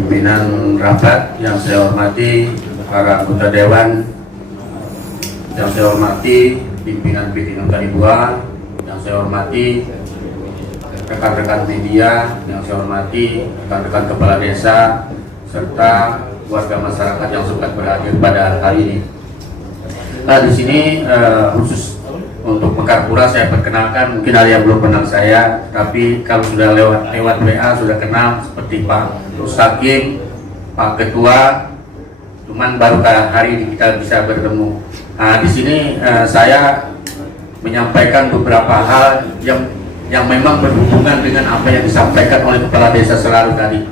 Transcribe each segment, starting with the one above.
pimpinan rapat yang saya hormati, para anggota dewan yang saya hormati, pimpinan PT Nutani Bua yang saya hormati, rekan-rekan media yang saya hormati, rekan-rekan kepala desa, serta warga masyarakat yang sempat berhadir pada hari ini. Nah, di sini khusus untuk Mekarpura saya perkenalkan, mungkin ada yang belum kenal saya, tapi kalau sudah lewat WA sudah kenal, seperti Pak Rushakim, Pak Ketua, cuman baru hari ini kita bisa bertemu. Nah, di sini saya menyampaikan beberapa hal yang memang berhubungan dengan apa yang disampaikan oleh Kepala Desa Selaru tadi.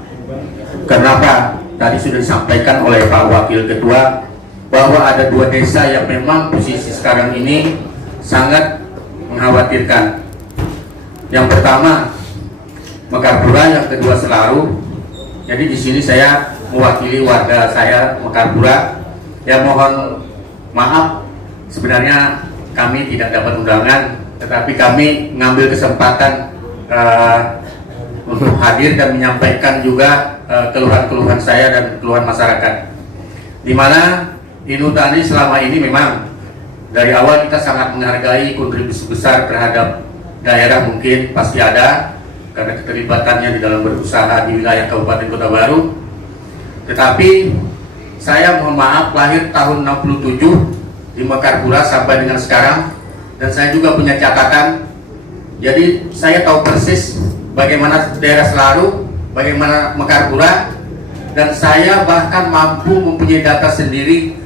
Kenapa? Tadi sudah disampaikan oleh Pak Wakil Ketua bahwa ada 2 desa yang memang posisi sekarang ini sangat mengkhawatirkan. Yang pertama Mekarpura, yang kedua Selaru. Jadi di sini saya mewakili warga saya Mekarpura. Ya, mohon maaf, sebenarnya kami tidak dapat undangan, tetapi kami mengambil kesempatan untuk hadir dan menyampaikan juga keluhan-keluhan saya dan keluhan masyarakat. Di mana Inutani selama ini memang dari awal kita sangat menghargai kontribusi besar terhadap daerah, mungkin pasti ada karena keterlibatannya di dalam berusaha di wilayah Kabupaten Kota Baru. Tetapi saya mohon maaf, lahir tahun 67 di Mekarpura sampai dengan sekarang, dan saya juga punya catatan. Jadi saya tahu persis bagaimana daerah Selaru, bagaimana Mekarpura, dan saya bahkan mampu mempunyai data sendiri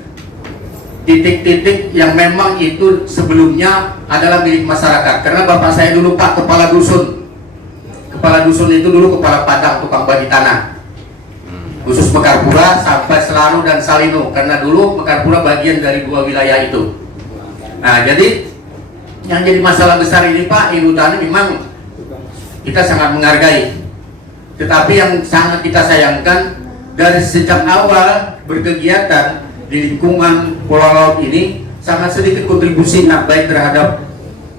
titik-titik yang memang itu sebelumnya adalah milik masyarakat. Karena bapak saya dulu Pak Kepala Dusun. Kepala Dusun itu dulu kepala padang, tukang bagi tanah. Khusus Mekarpura sampai Selaru dan Salino, karena dulu Mekarpura bagian dari 2 wilayah itu. Nah, jadi yang jadi masalah besar ini Pak, Inutani memang kita sangat menghargai. Tetapi yang sangat kita sayangkan, dari sejak awal berkegiatan di lingkungan Pulau Laut ini sangat sedikit kontribusinya, baik terhadap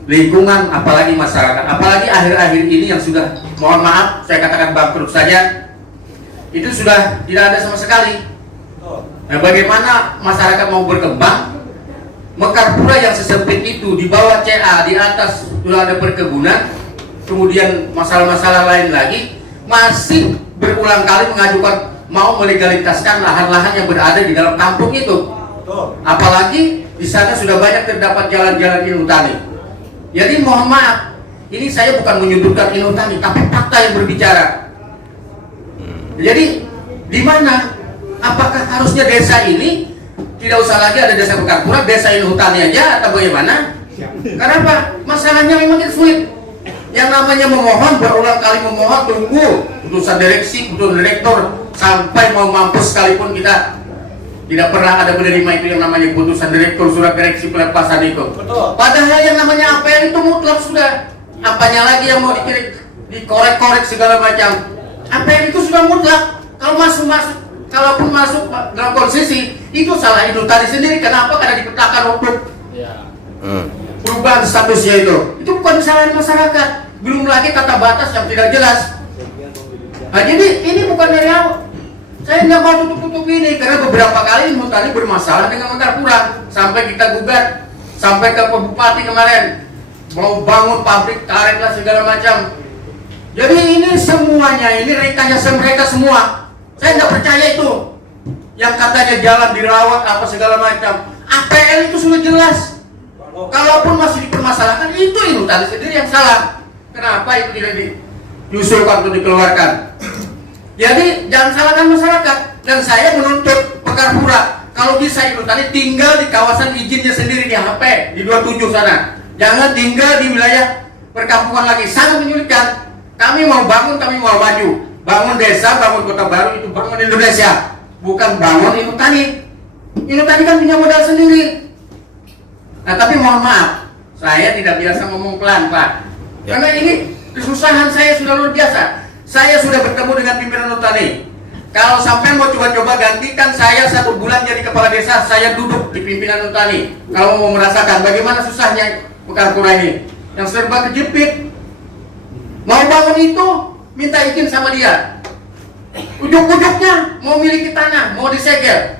lingkungan apalagi masyarakat. Apalagi akhir-akhir ini yang sudah, mohon maaf saya katakan bangkrut saja, itu sudah tidak ada sama sekali. Nah, bagaimana masyarakat mau berkembang? Mekarpura yang sesempit itu, di bawah CA, di atas sudah ada perkebunan, kemudian masalah-masalah lain lagi, masih berulang kali mengajukan mau melegalitaskan lahan-lahan yang berada di dalam kampung itu. Apalagi di sana sudah banyak terdapat jalan-jalan Inutani. Jadi mohon maaf, ini saya bukan menyudutkan Inutani, tapi fakta yang berbicara. Jadi di mana? Apakah harusnya desa ini tidak usah lagi ada desa Mekarpura, desa Inutani aja, atau bagaimana? Kenapa? Masalahnya memang sulit. Yang namanya memohon, berulang kali memohon, tunggu putusan direksi, putusan direktur, sampai mau mampus sekalipun kita tidak pernah ada menerima itu yang namanya putusan direktur, surat direksi pelepasan itu. Betul. Padahal yang namanya APL itu mutlak sudah. Apanya lagi yang mau dikorek-korek segala macam. APL itu sudah mutlak. Kalau masuk, kalaupun masuk dalam konsesi, itu salah Inutani sendiri. Kenapa? Karena dipetakan hukum. Perubahan statusnya itu bukan kesalahan masyarakat. Belum lagi tata batas yang tidak jelas. Nah, jadi ini bukan dari awal. Saya nggak mau tutup-tutup ini, karena beberapa kali Inutani bermasalah dengan Mekarpura, sampai kita gugat sampai ke Bupati kemarin, mau bangun pabrik karet lah segala macam. Jadi ini semuanya ini rekayasa mereka semua. Saya nggak percaya itu yang katanya jalan dirawat apa segala macam. APL itu sudah jelas. Kalaupun masih dipermasalahkan, itu Inutani sendiri yang salah. Kenapa itu tidak diusulkan untuk dikeluarkan? Jadi jangan salahkan masyarakat. Dan saya menuntut Mekarpura, kalau bisa Inutani tinggal di kawasan izinnya sendiri di HP, di 27 sana. Jangan tinggal di wilayah perkampungan lagi, sangat menyulitkan. Kami mau bangun, kami mau maju. Bangun desa, bangun kota baru, itu bangun Indonesia. Bukan bangun Inutani. Inutani kan punya modal sendiri. Nah, tapi mohon maaf, saya tidak biasa ngomong pelan, Pak. Karena ini kesusahan saya sudah luar biasa. Saya sudah bertemu dengan pimpinan Inutani. Kalau sampai mau coba-coba gantikan saya 1 bulan jadi kepala desa, saya duduk di pimpinan Inutani. Kalau mau merasakan bagaimana susahnya Mekarpura ini, yang serba kejepit. Mau bangun itu, minta izin sama dia. Ujuk-ujuknya mau miliki tanah, mau disegel.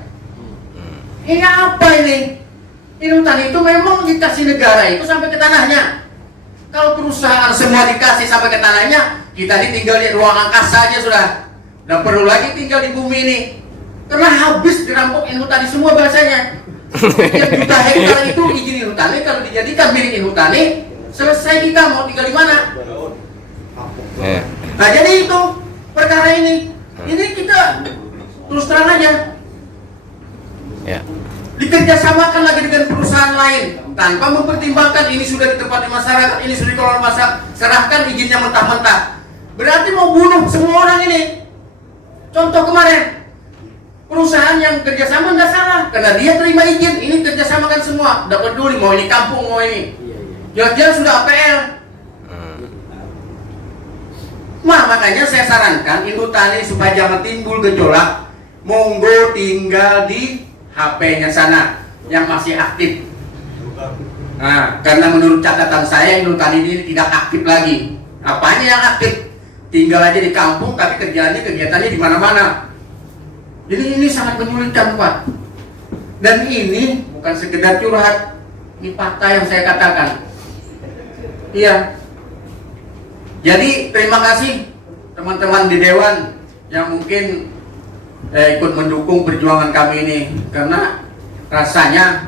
Ini apa ini? Hutan itu memang dikasih negara itu sampai ke tanahnya. Kalau perusahaan semua dikasih sampai ke tanahnya, kita tinggal di ruang angkasa aja sudah. Nggak perlu lagi tinggal di bumi ini. Karena habis dirampok Inhutani semua bahasanya. Yang juta hektar itu izin Inhutani, kalau dijadikan milik Inhutani, selesai kita mau tinggal di mana. Nah jadi itu perkara ini. Ini kita terus terang aja. Dikerjasamakan lagi dengan perusahaan lain tanpa mempertimbangkan ini sudah ditempati masyarakat, ini sudah dikelola masyarakat, serahkan izinnya mentah-mentah. Berarti mau bunuh semua orang ini. Contoh kemarin, perusahaan yang kerjasama nggak salah karena dia terima izin, ini kerjasamakan semua, nggak peduli mau ini kampung mau ini. Jelas-jelas sudah APL. Makanya saya sarankan Inhutani supaya jangan timbul gejolak, monggo tinggal di HP-nya sana yang masih aktif. Nah, karena menurut catatan saya Inhutani ini tidak aktif lagi. Apanya yang aktif? Tinggal aja di kampung tapi kegiatannya di mana-mana. Jadi ini sangat menyulitkan, Pak. Dan ini bukan sekedar curhat, ini fakta yang saya katakan. Iya. Jadi terima kasih teman-teman di Dewan yang mungkin ikut mendukung perjuangan kami ini, karena rasanya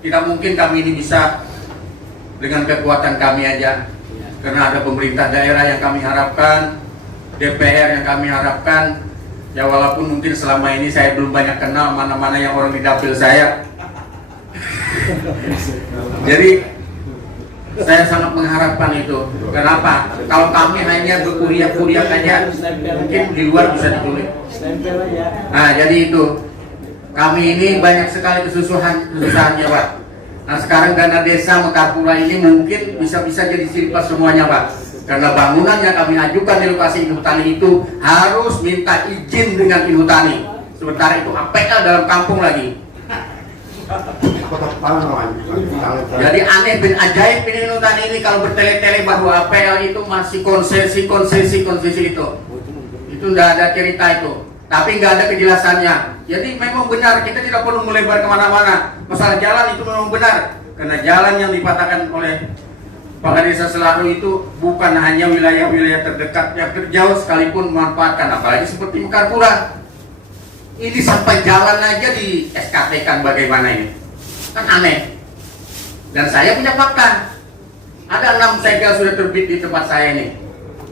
tidak mungkin kami ini bisa dengan kekuatan kami aja, karena ada pemerintah daerah yang kami harapkan, DPR yang kami harapkan. Ya walaupun mungkin selama ini saya belum banyak kenal mana-mana yang orang di dapil saya. Jadi saya sangat mengharapkan itu. Kenapa? Kalau kami hanya berkuliah-kuliah aja, mungkin di luar bisa ditulis. Nah, jadi itu. Kami ini banyak sekali kesusahannya, Pak. Nah, sekarang dana desa Mekarpura ini mungkin bisa jadi sirpas semuanya, Pak. Karena bangunan yang kami ajukan di lokasi Inhutani itu harus minta izin dengan Inhutani. Sementara itu APL dalam kampung lagi. Jadi aneh dan ajaib ini Inhutani ini, kalau bertele-tele bahwa APL itu masih konsesi itu. Itu nggak ada cerita itu. Tapi nggak ada kejelasannya. Jadi memang benar, kita tidak perlu melebar kemana-mana. Masalah jalan itu memang benar, karena jalan yang dipatahkan oleh Pak Desa Selaru itu bukan hanya wilayah-wilayah terdekat, yang terjauh sekalipun memanfaatkan, apalagi seperti Mekarpura. Ini sampai jalan aja di SKT kan, bagaimana ini? Kan aneh. Dan saya punya fakta. Ada 6 segel sudah terbit di tempat saya ini,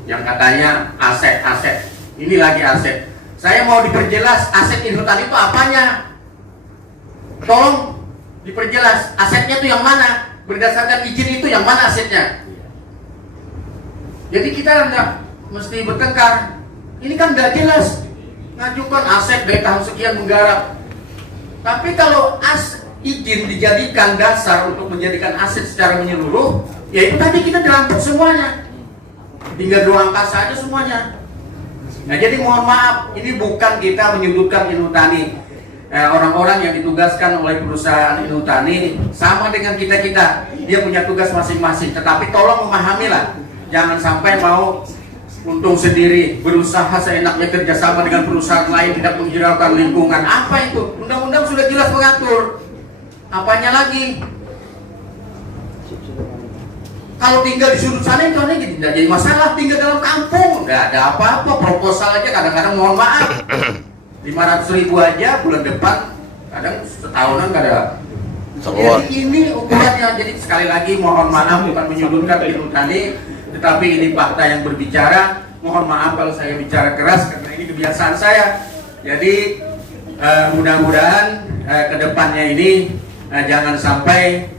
yang katanya aset-aset. Ini lagi aset. Saya mau diperjelas aset Inhutani itu apanya? Tolong diperjelas asetnya itu yang mana? Berdasarkan izin itu yang mana asetnya? Jadi kita nggak mesti bertengkar. Ini kan nggak jelas. Ngajukan aset dari tahun sekian menggarap. Tapi kalau izin dijadikan dasar untuk menjadikan aset secara menyeluruh, ya itu tadi kita dirampok semuanya. Tinggal ruang angkasa aja semuanya. Nah jadi mohon maaf, ini bukan kita menyudutkan Inhutani. Orang-orang yang ditugaskan oleh perusahaan Inhutani sama dengan kita-kita. Dia punya tugas masing-masing. Tetapi tolong memahamilah, jangan sampai mau untung sendiri, berusaha seenaknya kerjasama dengan perusahaan lain, tidak menghiraukan lingkungan. Apa itu? Undang-undang sudah jelas mengatur. Apanya lagi? Kalau tinggal di sudut sana itu tidak jadi masalah, tinggal dalam kampung, nggak ada apa-apa. Proposal aja kadang-kadang mohon maaf 500.000 aja bulan depan, kadang setahunan nggak ada. Jadi ini ukurannya. Jadi sekali lagi mohon maaf, bukan menyudutkan Inhutani, tetapi ini fakta yang berbicara. Mohon maaf kalau saya bicara keras karena ini kebiasaan saya. Jadi mudah-mudahan kedepannya ini jangan sampai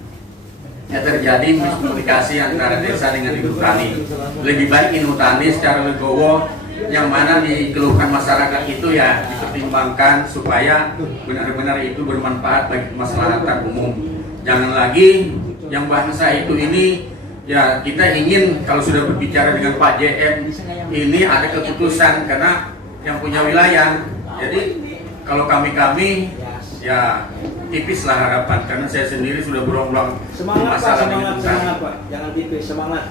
terjadi miskomunikasi antara desa dengan Inhutani. Lebih baik Inhutani secara legowo, yang mana dikeluhkan masyarakat itu ya dipertimbangkan supaya benar-benar itu bermanfaat bagi kemaslahatan umum. Jangan lagi yang bangsa itu ini, ya kita ingin kalau sudah berbicara dengan Pak JM ini ada keputusan, karena yang punya wilayah. Jadi kalau kami ya tipislah harapan, karena saya sendiri sudah berulang-ulang masalah dengan semangat Pak, jangan tipis, semangat.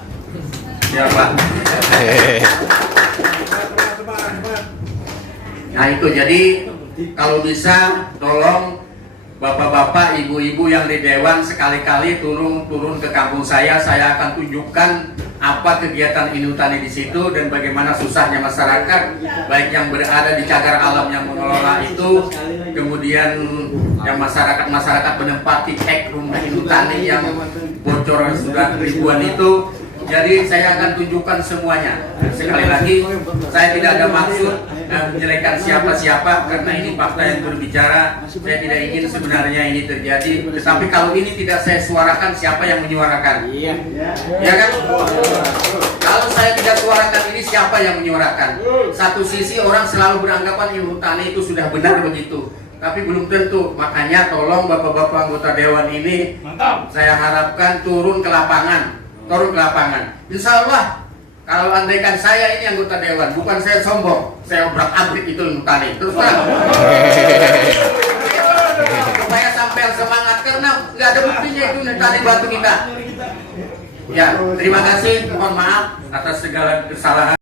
Ya Pak. Nah itu jadi kalau bisa tolong bapak-bapak, ibu-ibu yang di dewan sekali-kali turun ke kampung saya akan tunjukkan apa kegiatan Inutani di situ dan bagaimana susahnya masyarakat, baik yang berada di cagar alam yang mengelola itu, kemudian yang masyarakat menempati rumah Inutani yang bocor sudah ribuan itu. Jadi saya akan tunjukkan semuanya. Sekali lagi, saya tidak ada maksud menjelekan siapa-siapa karena ini fakta yang berbicara. Saya tidak ingin sebenarnya ini terjadi. Tetapi kalau ini tidak saya suarakan, siapa yang menyuarakan? Iya. Ya kan? Kalau saya tidak suarakan ini, siapa yang menyuarakan? Satu sisi orang selalu beranggapan Inutani itu sudah benar begitu. Tapi belum tentu. Makanya tolong bapak-bapak anggota dewan ini, saya harapkan turun ke lapangan. Insya Allah kalau andaikan saya ini anggota dewan, bukan saya sombong, saya obrak-abrik itu Inutani. Terus terang supaya sampai semangat karena nggak ada buktinya itu Inutani bantu kita. Ya, terima kasih, mohon maaf atas segala kesalahan.